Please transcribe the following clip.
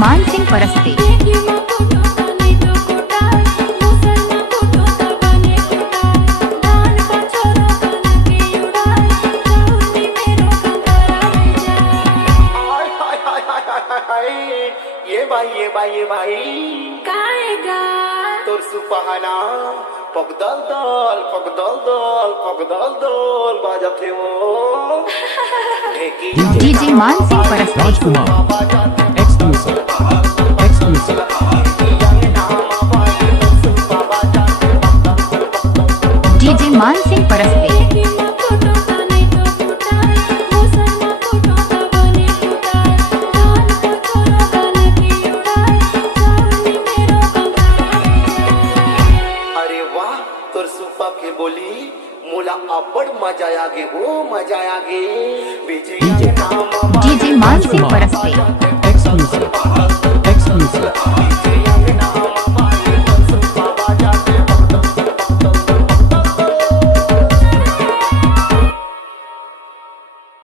मानसिंग परस्ते। ये भाई कायगा तोर सुपहाना पगदल दल बाजते वो डीजे मानसिंग परस्ते। डीजे मानसिंग परस्ते। तोर सुपा के बोली मोला अब्बड़ मजा आगे हो मजा आगे डीजे मानसिंग परस्ते।